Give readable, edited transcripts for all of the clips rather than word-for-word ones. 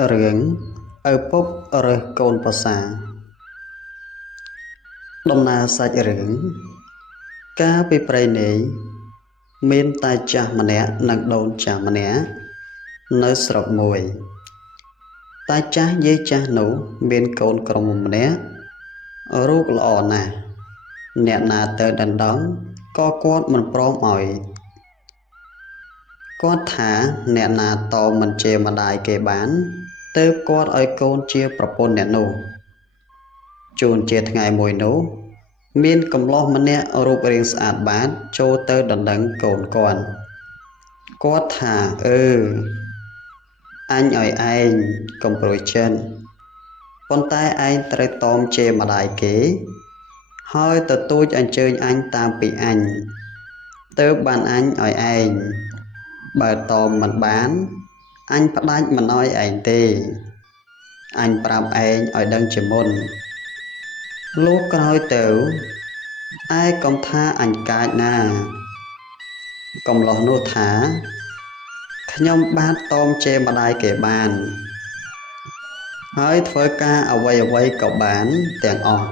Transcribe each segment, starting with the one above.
រឿងឪពុករើសកូនប្រសាដំណើរសាច់រឿងកាលពីព្រៃនាយមានតាចាស់ម្នាក់និងដូនចាស់ម្នាក់នៅស្រុកមួយតាចាស់យាយចាស់នោះមានកូនក្រមុំម្នាក់រូបល្អណាស់អ្នកណាទៅដណ្ដឹងក៏គាត់មិនព្រមឲ្យគាត់ថាអ្នកណាតមិនជាម្ដាយគេបានទើបគាត់ឲ្យកូនជាប្រពន្ធអ្នកនោះជួនជាថ្ងៃមួយនោះមានកំឡោះម្នាក់រូបរាងស្អាតបាតចូលទៅដណ្ដឹងកូនគាត់ថាអញឲ្យឯងកុំព្រួយចិនប៉ុន្តែឯងត្រូវតមជាម្ដាយគេហើយទទូចអញ្ជើញអញតាមពីអញទើបបានអញឲ្យឯងបើតមមិនបានអញផ្ដាច់មិនឲ្យឯងទេអញប្រាប់ឯងឲ្យដឹងជាមុនលុះក្រោយទៅឯងកុំថាអញកាចណាកំឡោះនោះថាខ្ញុំបាទតមជាម្ដាយគេបានហើយធ្វើការអ្វីក៏បានទាំងអស់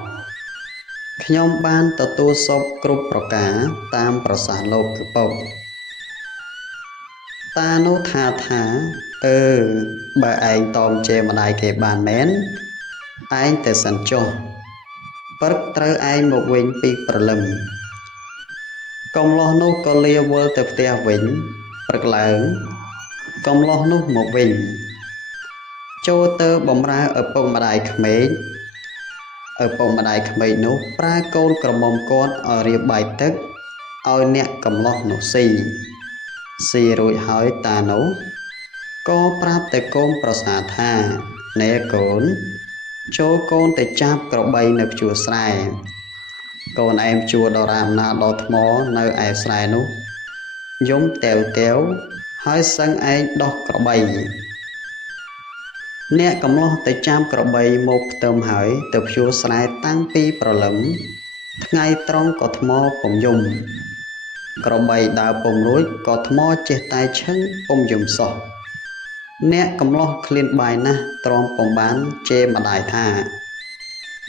ខ្ញុំបានទទួលសពគ្រប់ប្រការតាមប្រសាសន៍លោកឪពុកតានោះថាបើឯងតមជាម្ដាយគេបានមែនឯងទៅសិនចុះព្រឹកត្រូវឯងមកវិញពីព្រលឹមកំឡោះនោះក៏លាវិលទៅផ្ទះវិញព្រឹកឡើងកំឡោះនោះមកវិញចូលទៅបម្រើឪពុកម្ដាយក្មេកឪពុកម្ដាយក្មេកនោះប្រើកូនក្រមុំគាត់ឲ្យរៀបបាយទឹកឲ្យអ្នកកំឡោះនោះស៊ីរួចហើយតានោះក៏ប្រាប់តែកូនប្រសាថាណែកូនចូលកូនទៅចាប់ក្របីនៅភ្ជួរស្រែកូនឯងជួរដរាបណាដល់ថ្មនៅឯស្រែនោះយំតែវហើយសឹងឯងដោះក្របីអ្នកកំឡោះទៅចាប់ក្របីមកផ្ទឹមហើយទៅភ្ជួរស្រែតាំងពីព្រលឹមថ្ងៃត្រង់ក៏ថ្មពុំយំក្របីដើរពុំរួចក៏ថ្មចេះតែឈឹងពុំយំសោះអ្នកកំឡោះឃ្លានបាយណាស់ទ្រាំពុំបានជេរម្ដាយថា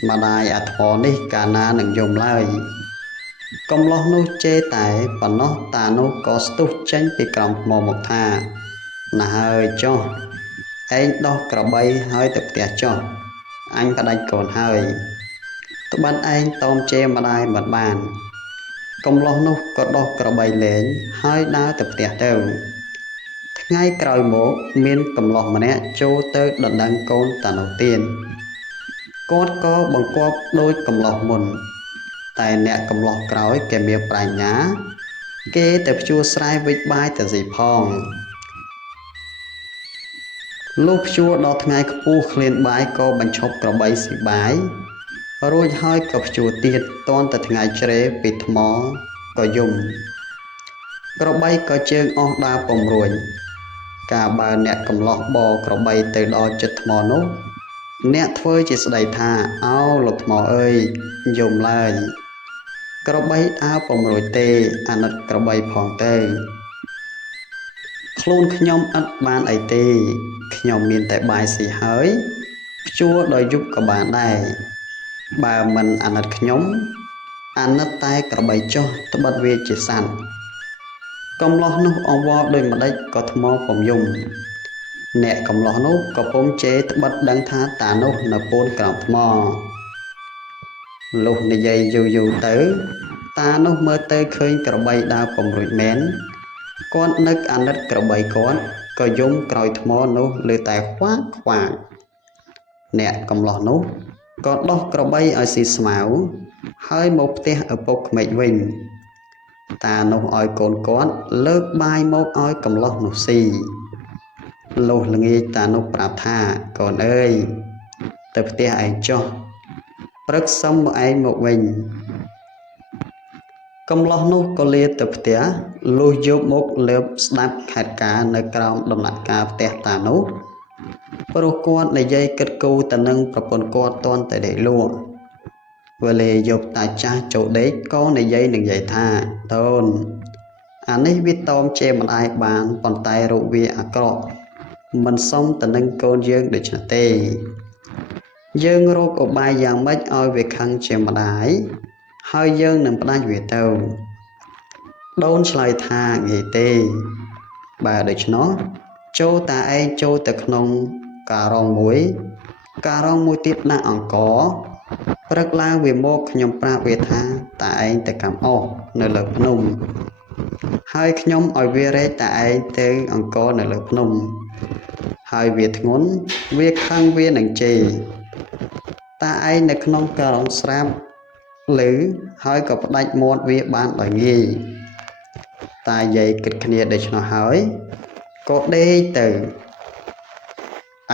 ម្ដាយអាថ្មនេះកាលណានឹងយំឡើយកំឡោះនោះជេរតែប៉ុណ្ណោះតានោះក៏ស្ទុះចេញពីក្រោមថ្មមកថាណាហើយចុះឯងដោះក្របីហើយទៅផ្ទះចុះអញផ្ដាច់កូនហើយត្បិតឯងតោមជេរម្ដាយមិនបានកំឡោះនោះក៏ដោះក្របីលែងហើយដើរទៅផ្ទះទៅថ្ងៃក្រោយមកមានកំឡោះម្នាក់ចូលទៅដណ្ដឹងកូនតានោះទៀតគាត់ក៏បង្គាប់ដូចកំឡោះមុនតែអ្នកកំឡោះក្រោយគេមានប្រាជ្ញាគេទៅភ្ជួរស្រែវិចបាយទៅស៊ីផងលុះភ្ជួរដល់ថ្ងៃខ្ពស់ឃ្លានបាយក៏បញ្ឈប់ក្របីស៊ីបាយរួចហើយក៏ភ្ជួរទៀតតន់តែថ្ងៃជ្រេពីថ្មក៏យំក្របីក៏ជើងអស់ដើរពុំរួចកាលបើអ្នកកំឡោះបក្របីទៅដល់ចិត្តថ្មនោះអ្នកធ្វើជាស្ដីថាអោលោកថ្មអើយយំឡើយក្របីដើរពុំរួចទេអាណិតក្របីផងទៅខ្លួនខ្ញុំឥតបានអីទេខ្ញុំមានតែបាយស៊ីហើយភ្ជួរដល់យប់ក៏បានដែរបើមិនអាណិតខ្ញុំអាណិតតែក្របីចុះត្បិតវាជាសត្វកំឡោះនោះអង្វរដូចម្ដេចក៏ថ្មពុំយំអ្នកកំឡោះនោះក៏ពុំជេរត្បិតដឹងថាតានោះនៅពូនក្រោមថ្មលុះនិយាយយូរទៅតានោះមើលទៅឃើញក្របីដើរពុំរួចមែនគាត់នឹកអាណិតក្របីគាត់ក៏យំក្រោយថ្មនោះលើតែខ្វាកអ្នកកំឡោះនោះក៏ដោះក្របីឲ្យស៊ីស្មៅហើយមកផ្ទះឪពុកក្មេកវិញតានោះឲ្យកូនគាត់លើកបាយមកឲ្យកំឡោះនោះស៊ីលុះល្ងាចតានោះប្រាប់ថាកូនអើយទៅផ្ទះឯងចុះព្រឹកសុំមកឯងមកវិញកំឡោះនោះក៏លាទៅផ្ទះលុះយកមកលើបស្ដាប់ហេតុការណ៍នៅក្រោមដំណាក់កាលផ្ទះតានោះព្រោះគាត់និយាយគិតគូរទៅនឹងប្រពន្ធគាត់តន់តែដេកលក់វេលាយកតាចាស់ចូលដេកក៏និយាយនឹងយាយថាតូនអានេះវាតោមជេរម្ដាយបានប៉ុន្តែរូបវាអាក្រក់ មិនសមទៅនឹងកូនយើងដូច្នោះទេយើងរកឧបាយយ៉ាងម៉េចឲ្យវាខឹងជាម្ដាយហើយយើងនឹងផ្ដាច់វាទៅដូនឆ្លើយថាងាយទេបើដូច្នោះចូលតាឯងចូលទៅក្នុងការងមួយទៀតដាក់អង្គព្រឹកឡើងវាមកខ្ញុំប្រាប់វាថាតាឯងទៅកម្មអស់នៅលើភ្នំហើយខ្ញុំឲ្យវារែកតាឯងទៅអង្គនៅលើភ្នំហើយវាធ្ងន់វាខឹងវានឹងជេរតាឯងនៅក្នុងការងស្រាប់ឮហើយក៏ផ្ដាច់មាត់វាបានដោយងាយតាយាយគិតគ្នាដូច្នោះហើយក៏ដេកទៅ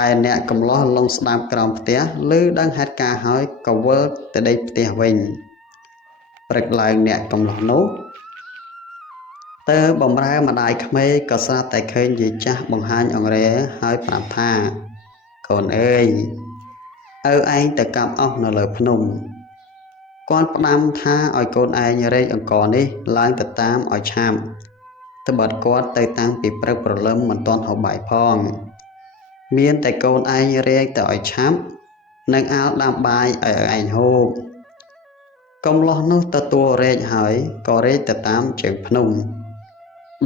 ឯអ្នកកំឡោះលងស្ដាប់ក្រោមផ្ទះឮដឹងហេតុការណ៍ហើយក៏វិលទៅដេកផ្ទះវិញព្រឹកឡើងអ្នកកំឡោះនោះទៅបំរើម្ដាយក្មេកក៏ស្រាប់តែឃើញយាយចាស់បង្ហាញអង្រែហើយប្រាប់ថាកូនអើយឪឯងទៅកាប់អស់នៅលើភ្នំគាត់ផ្ដាំថាឲ្យកូនឯងរែកអង្គនេះឡើងទៅតាមឲ្យឆាប់ត្បិតគាត់ទៅតាំងពីព្រឹកព្រលឹមមិនទាន់ហូបបាយផងមានតែកូនឯងរែកទៅឲ្យឆាប់នឹងអាលដាំបាយឲ្យឯងហូបកំឡោះនោះទទួលរែកហើយក៏រែកទៅតាមជើងភ្នំ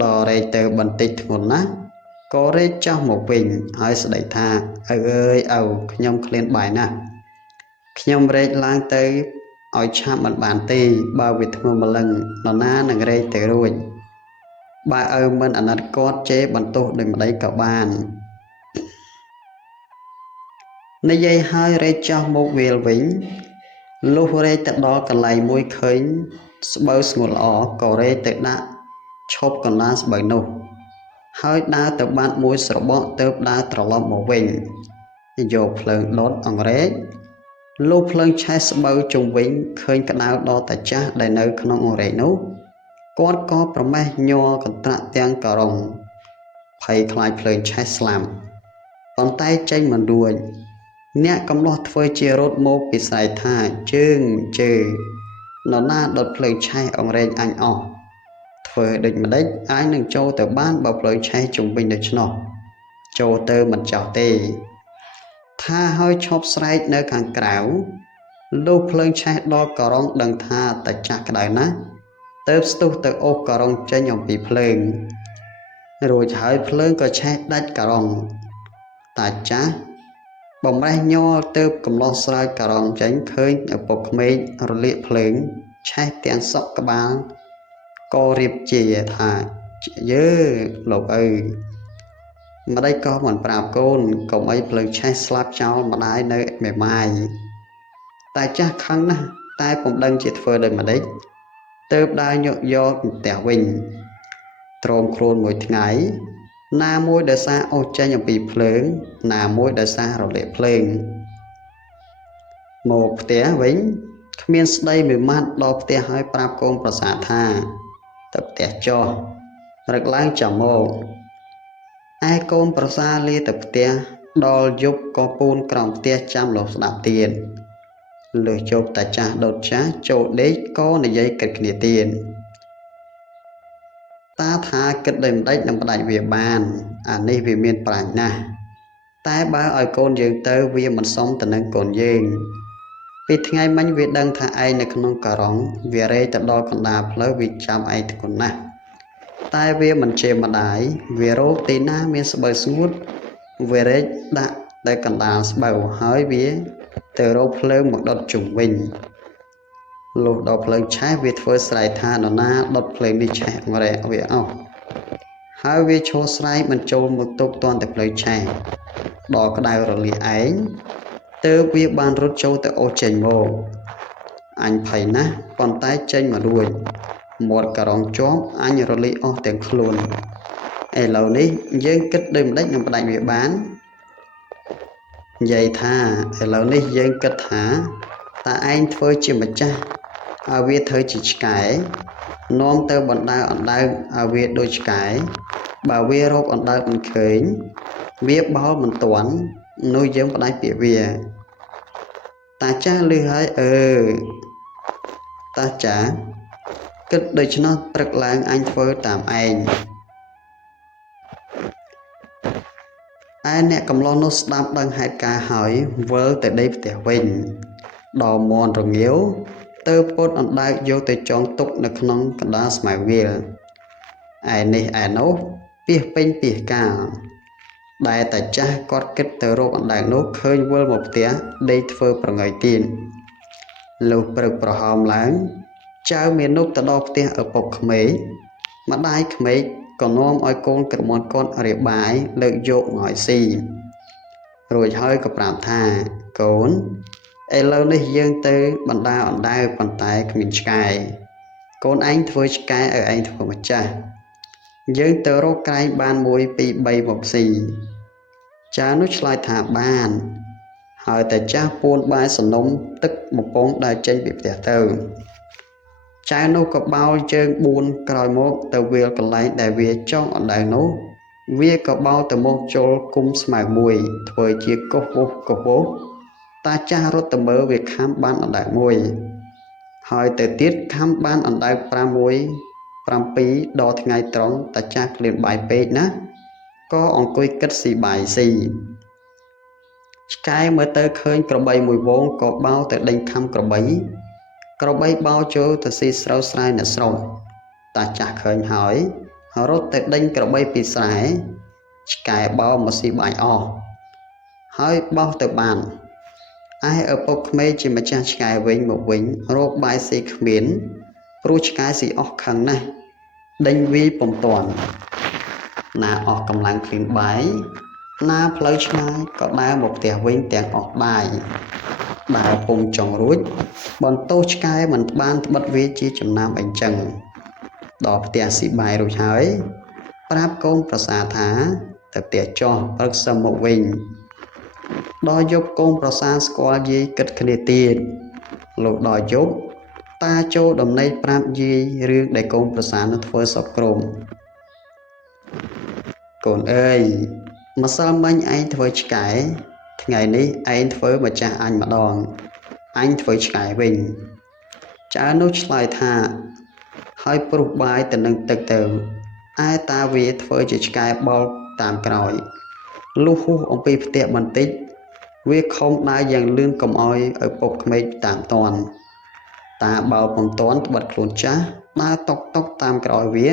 ដល់រែកទៅបន្តិចធ្ងន់ណាស់ក៏រែកចុះមកវិញហើយស្ដីថាឪអើយឪខ្ញុំឃ្លានបាយណាស់ខ្ញុំរែកឡើងទៅឲ្យឆាប់មិនបានទេបើវាធ្ងន់ម្លឹងនរណានឹងរែកទៅរួចបើឪមិនអាណិតគាត់ជេរបន្ទោសដូចម្ដីក៏បាននិយាយហើយរែកចុះមកវាលវិញលុះរែកទៅដល់កន្លែងមួយឃើញស្បូវស្ងួតល្អក៏រែកទៅដាក់ឈប់កន្លងស្បូវនោះហើយដើរទៅបាត់មួយស្របក់ទៅដើរត្រឡប់មកវិញយកភ្លើងដុតអង្រែកលុះភ្លើងឆេះស្បូវជុំវិញឃើញក្តៅដល់តាចាស់ដែលនៅក្នុងអង្រែកនោះគាត់ក៏ប្រមេះញ័រកន្ត្រាក់ទាំងការុងភ័យខ្លាចភ្លើងឆេះស្លាប់ប៉ុន្តែចេញមិនរួចអ្នកកំឡោះធ្វើជារត់មកពិស័យថាជើងនរណាដុតភ្លើងឆេះអង្រែកអញអស់ធ្វើដូចម្ដេចអញនឹងចូលទៅបានបើភ្លើងឆេះជុំវិញដូច្នោះចូលទៅមិនចោះទេថាហើយឈប់ស្រែកនៅខាងក្រៅលុះភ្លើងឆេះដល់ការុងដឹងថាតាចាស់ក្តៅណាស់ទៅស្ទុះទៅអូសការុងចេញអំពីភ្លើងរួចហើយភ្លើងក៏ឆេះដាច់ការុងតាចាស់បំរេះញ័រទៅកំឡោះស្រោចការុងចេញឃើញឪពុកក្មេករលាកភ្លើងឆេះទាំងសក់ក្បាលក៏រៀបជាថាយើលោកឪម្ដាយក៏មិនប្រាប់កូនកុំអីភ្លើងឆេះស្លាប់ចោលម្ដាយនៅមេម៉ាយតែចាស់ខឹងណាស់តែពុំដឹងជាធ្វើដូចម្ដេចទើបដើរញក់យកផ្ទះវិញទ្រាំខ្លួនមួយថ្ងៃណាមួយដោយសារអូសចេញអំពីភ្លើងណាមួយដោយសាររលាកភ្លើងមកផ្ទះវិញគ្មានស្ដីមួយម៉ាត់ដល់ផ្ទះហើយប្រាប់កូនប្រសាថាទៅផ្ទះចុះរឹកឡើងចាំមកឯកូនប្រសាលាទៅផ្ទះដល់យប់ក៏ពូនក្រោមផ្ទះចាំលោកស្ដាប់ទៀតលើសជប់តាចាស់ដុតចាស់ចូលដេកក៏និយាយគិតគ្នាទៀតតាថាគិតដូចម្ដេចនឹងផ្ដាច់វាបានអានេះវាមានប្រាជ្ញណាស់តែបើឲ្យកូនយើងទៅវាមិនសមទៅនឹងកូនយើងពីថ្ងៃមិញវាដឹងថាឯងនៅក្នុងការុងវារែកទៅដល់កណ្ដាលផ្លូវវាចាំឯងធ្ងន់ណាស់តែវាមិនជាម្ដាយវារកទីណាមានស្បូវស្ងួតវារែកដាក់ទៅកណ្ដាលស្បូវហើយវាទៅរកភ្លើងមកដុតជុំវិញលុះដល់ភ្លើងឆេះវាធ្វើស្រែកថានរណាដុតភ្លើងនេះឆេះអង្រែកវាអស់ហើយវាឈរស្រែកមិនចូលមកទុកទាន់តែភ្លើងឆេះដល់ក្តៅរលាកឯងទើបវាបានរត់ចូលទៅអូសចេញមកអញភ័យណាស់ប៉ុន្តែចេញមករួចមាត់ការុងជាប់អញរលាកអស់ទាំងខ្លួនឥឡូវនេះយើងគិតដូចម្ដេចនឹងផ្ដាច់វាបាននិយាយថាឥឡូវនេះយើងគិតថាតើឯងធ្វើជាម្ចាស់ឲ្យវាធ្វើជាឆ្កែនាំទៅបណ្ដើអណ្ដើកឲ្យវាដូចឆ្កែបើវារកអណ្ដើកមិនឃើញវាបោលមិនទាន់នោះយើងផ្ដាច់ពាក្យវាតាចាស់ឮហើយតាចាស់គិតដូច្នោះព្រឹកឡើងអញធ្វើតាមឯង ឯអ្នកកំឡោះនោះស្ដាប់ដឹងហេតុការណ៍ហើយវិលទៅដេកផ្ទះវិញដល់មាន់រងាវទៅពុតអណ្ដើកយកទៅចងទុកនៅក្នុងកណ្ដាលស្មៅវាលឯនេះឯនោះពាសពេញពាសកាលដែលតាចាស់គាត់គិតទៅរកអណ្ដើកនោះឃើញវិលមកផ្ទះដេកធ្វើប្រងើយទៀតលុះព្រឹកប្រហោមឡើងចៅមានុកទៅដល់ផ្ទះឪពុកក្មេកម្ដាយក្មេកក៏នាំឲ្យកូនក្រមុំគាត់រៀបបាយលើកយកមកឲ្យស៊ីរួចហើយក៏ប្រាប់ថាកូនឥឡូវនេះយើងទៅបណ្ដាអណ្ដើកប៉ុន្តែគ្មានឆ្កែកូនឯងធ្វើឆ្កែឲ្យឯងធ្វើម្ចាស់យើងទៅរកក្រែងបាន1 2 3មកស៊ីចៅនោះឆ្លើយថាបានហើយតែចាស់ពួនបាយសនំទឹកបំពង់ដើរចេញពីផ្ទះទៅចៅនោះក៏បោលជើង4ក្រោយមកទៅវាលកន្លែងដែលវាចងអណ្ដើកនោះវាក៏បោលទៅមកចូលគុំស្មៅមួយធ្វើជាកោះពុះកោះពុះតាចាស់រត់ទៅមើលវាខំបានអណ្ដើកមួយហើយទៅទៀតខំបានអណ្ដើក7 ដល់ថ្ងៃត្រង់តាចាស់ឃ្លានបាយពេកណាក៏អង្គុយគិតស៊ីបាយស៊ីឆ្កែមើលទៅឃើញក្របីមួយវងក៏បោលទៅដេញខំក្របីបោលចូលទៅស៊ីស្រូវស្រែនៅស្រុកតាចាស់ឃើញហើយរត់ទៅដេញក្របីពីស្រែឆ្កែបោលមកស៊ីបាយអស់ហើយបោះទៅបានឯឪពុកក្មេកជាម្ចាស់ឆ្កែវិញមកវិញរកបាយស៊ីគ្មានព្រោះឆ្កែស៊ីអស់ខឹងណាស់ដេញវាយពុំទាន់ណាអស់កម្លាំងឃ្លានបាយណាផ្លូវឆ្ងាយក៏ដើរមកផ្ទះវិញទាំងអស់បាយដើរពុំចង់រួចបន្ទោសឆ្កែមិនបានត្បិតវាជាចំណាំអីចឹងដល់ផ្ទះស៊ីបាយរួចហើយប្រាប់កូនប្រសាថាទៅផ្ទះចោះព្រឹកសឹមមកវិញដល់យប់កូនប្រសាស្គាល់យាយគិតគ្នាទៀតលោកដល់យប់តាចូលដំណេកប្រាប់យាយរឿងដែលកូនប្រសានឹងធ្វើសពក្រុមកូនអើយម្សិលមិញឯងធ្វើឆ្កែថ្ងៃនេះឯងធ្វើម្ចាស់អញម្ដងអញធ្វើឆ្កែវិញចៅនោះឆ្លើយថាហើយព្រុសបាយទៅនឹងទឹកទៅឯតាវាធ្វើជាឆ្កែបោលតាមក្រោយលុះហួសអំពីផ្ទះបន្តិចវាខំដើរយ៉ាងលឿនកុំឲ្យឪពុកក្មេកតាមតាន់តាបោលពុំតាន់ត្បិតខ្លួនចាស់ដើរតុកតាមក្រោយវា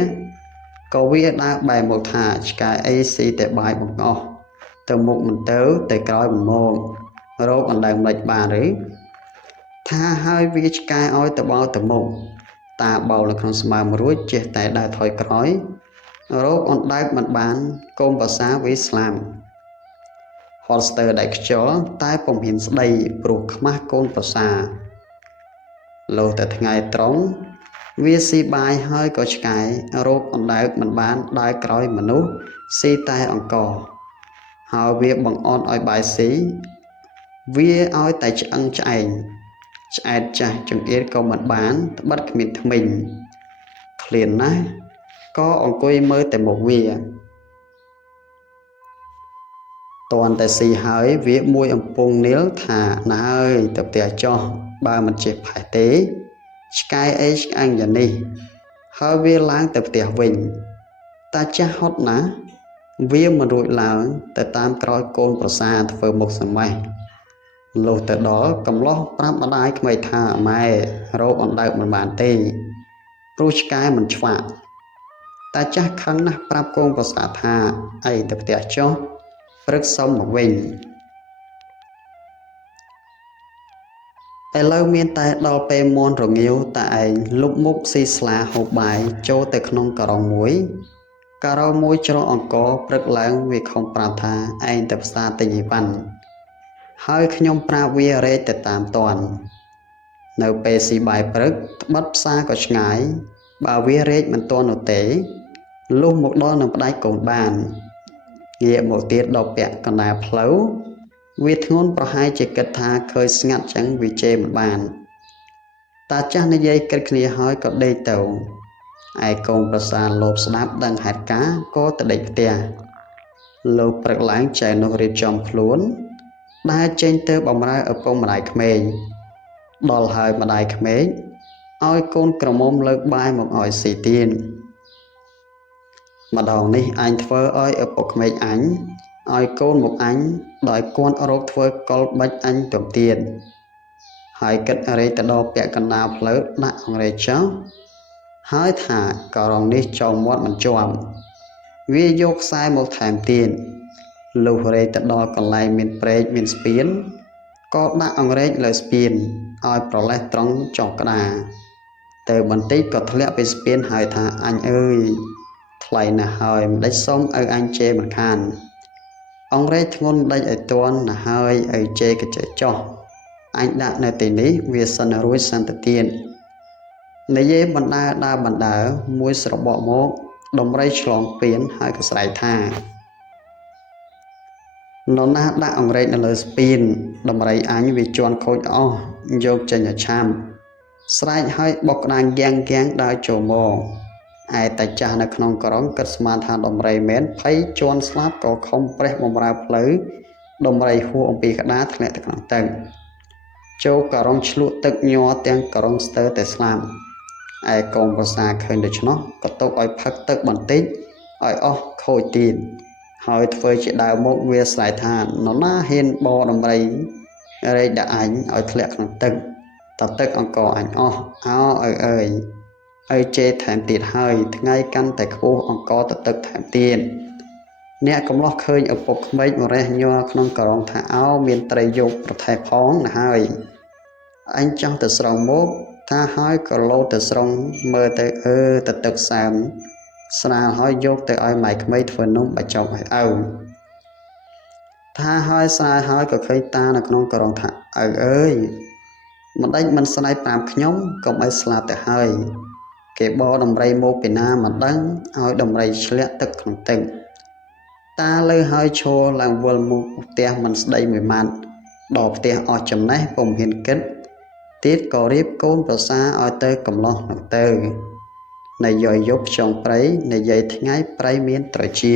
ក៏វាដើរបែរមកថាឆ្កែអីស៊ីតែបាយបង្អស់ទៅមុខមិនទៅក្រោយមិនមករកអណ្ដើកមិនបានឬថាហើយវាឆ្កែឲ្យទៅបោលទៅមុខតាបោលនៅក្នុងស្មៅមួយរួចចេះតែដើរថយក្រោយរកអណ្ដើកមិនបានកូនប្រសាវាស្លាប់ហត់ស្ទើរដែលខ្ជិលតែពុំហ៊ានស្ដីព្រោះខ្មាស់កូនប្រសាលុះតែថ្ងៃត្រង់វាស៊ីបាយហើយក៏ឆ្កែរកអណ្ដើកមិនបានដើរក្រោយមនុស្សស៊ីតែអង្ករហើយវាបង្អន់ឲ្យបាយស៊ីវាឲ្យតែឆ្អឹងឆ្អែងឆ្អែតចាស់ចង្អៀតក៏មិនបានត្បិតគ្មានធ្មេញឃ្លានណាស់ក៏អង្គុយមើលតែមុខវាតន់តែស៊ីហើយវាមួយអំពងនាលថាណើយទៅផ្ទះចោះបើមិនចេះផែទេឆ្កែអីឆ្អែងយ៉ាងនេះហើយវាឡើងទៅផ្ទះវិញតាចាស់ហត់ណាស់វាមិនរួចឡើងទៅតាមក្រោយកូនប្រសាធ្វើមុខសមាសលុះទៅដល់កំឡោះប្រាប់ម្ដាយក្មេកថាម៉ែរកអណ្ដើកមិនបានទេព្រោះឆ្កែមិនឆ្វាក់តាចាស់ខឹងណាស់ប្រាប់កូនប្រសាថាអីទៅផ្ទះចុះព្រឹកសុំមកវិញឥឡូវមានតែដល់ពេលមាន់រងាវតាឯងលុបមុខស៊ីស្លាហូបបាយចូលទៅក្នុងការ៉ុងមួយច្រកអង្គរព្រឹកឡើងវាខំប្រាប់ថាឯងទៅផ្សារទិញអីវ៉ាន់ហើយខ្ញុំប្រាប់វារែកទៅតាមតាន់នៅពេលស៊ីបាយព្រឹកត្បិតផ្សារក៏ឆ្ងាយបើវារែកមិនទាន់នោះទេលុះមកដល់នឹងផ្ដាច់កូនបានងាកមកទៀតដល់ពាក់កណ្ដាលផ្លូវវាធ្ងន់ប្រហែលជាគិតថាឃើញស្ងាត់ចឹងវាជេរមិនបានតាចាស់និយាយគិតគ្នាហើយក៏ដេកទៅឯកូនប្រសាលោភស្ដាប់ដឹងហេតុការណ៍ក៏ទៅដេកផ្ទះលោកព្រឹកឡើងចៅនោះរៀបចំខ្លួនដើរចេញទៅបម្រើឪពុកម្ដាយក្មេងដល់ហើយម្ដាយក្មេងឲ្យកូនក្រមុំលើកបាយមកឲ្យស៊ីទៀនម្ដងនេះអញធ្វើឲ្យឪពុកក្មេកអញ ឲ្យកូនមកអញដោយគាត់រកធ្វើកលបាច់អញទៅទៀតហើយគិតរែកទៅដល់ពាក់កណ្ដាលផ្លូវដាក់អង្រែចុះហើយថាករងនេះចោលមាត់មិនជាប់វាយកខ្សែមកថែមទៀតលុះរែកទៅដល់កន្លែងមានព្រែកមានស្ពានក៏ដាក់អង្រែកលើស្ពានឲ្យប្រលេះត្រង់ចុះក្តារទៅបន្តិចក៏ធ្លាក់ពីស្ពានហើយថាអញអើយថ្លៃណាស់ហើយមិនដេចសុំឲ្យអញជេរមិនខានអង្រែកធ្ងន់ដេចឲ្យទាន់ណាស់ហើយឲ្យជេរក៏ចេះចោះអញដាក់នៅទីនេះវាសិនរួចសន្តិទៀតនិយាយបណ្ដើរមួយស្របកមកដំរីឆ្លងពៀនហើយក៏ស្រែកថានរណាដាក់អង្រែកនៅលើស្ពានដំរីអញវាជន់ខូចអស់យកចេញឲ្យឆាប់ស្រែកហើយបុកក្តារគាំងដើរចូលមកឯតាចាស់នៅក្នុងក្រុងគិតស្មានថាដំរីមែនភ័យជន់ស្លាប់ក៏ខំព្រះបំរើផ្លូវដំរីហួរអំពីក្តារធ្លាក់ទៅក្នុងទឹកចូលក្រុងឆ្លក់ទឹកញ័រទាំងក្រុងស្ទើរតែស្លាប់ឯកូនប្រសាឃើញដូច្នោះក៏ទុកឲ្យផឹកទឹកបន្តិចឲ្យអស់ខូចទៀតហើយធ្វើជាដើរមកវាស្រែកថានរណាហ៊ានបរដំរីរែកដាក់អញឲ្យធ្លាក់ក្នុងទឹកតទឹកអង្គអញអស់អើអើយឲ្យជេរថែមទៀតហើយថ្ងៃកាន់តែខ្ពស់អង្គទៅទឹកថែមទៀតអ្នកកំឡោះឃើញឪពុកក្មេកម្រះញ័រក្នុងក្រុងថាអោមានត្រីយកប្រថែផងណាហើយអញចង់ទៅស្រង់មកថាហើយក៏លោតទៅស្រង់មើលទៅទៅទឹកសើមស្រាលហើយយកទៅឲ្យម៉ែក្មេកធ្វើនំបច្ចុកឲ្យឪថាហើយស្រាលហើយក៏ឃើញតានៅក្នុងក្រុងថាឪអើយមិនដេចមិនស្នៃប្រាប់ខ្ញុំកុំឲ្យស្លាប់ទៅហើយគេបរដំរីមកពីណាមិនដឹងឲ្យដំរីឆ្លាក់ទឹកក្នុងទឹកតាលើហើយឈរឡើងវិលមុខផ្ទះមិនស្ដីមួយម៉ាត់ដល់ផ្ទះអស់ចំណេះពុំហ៊ានគិតទៀតក៏រៀបកូនប្រសាឲ្យទៅកំឡោះនោះទៅនិយាយយប់ខ្ចង់ព្រៃនិយាយថ្ងៃព្រៃមានត្រជា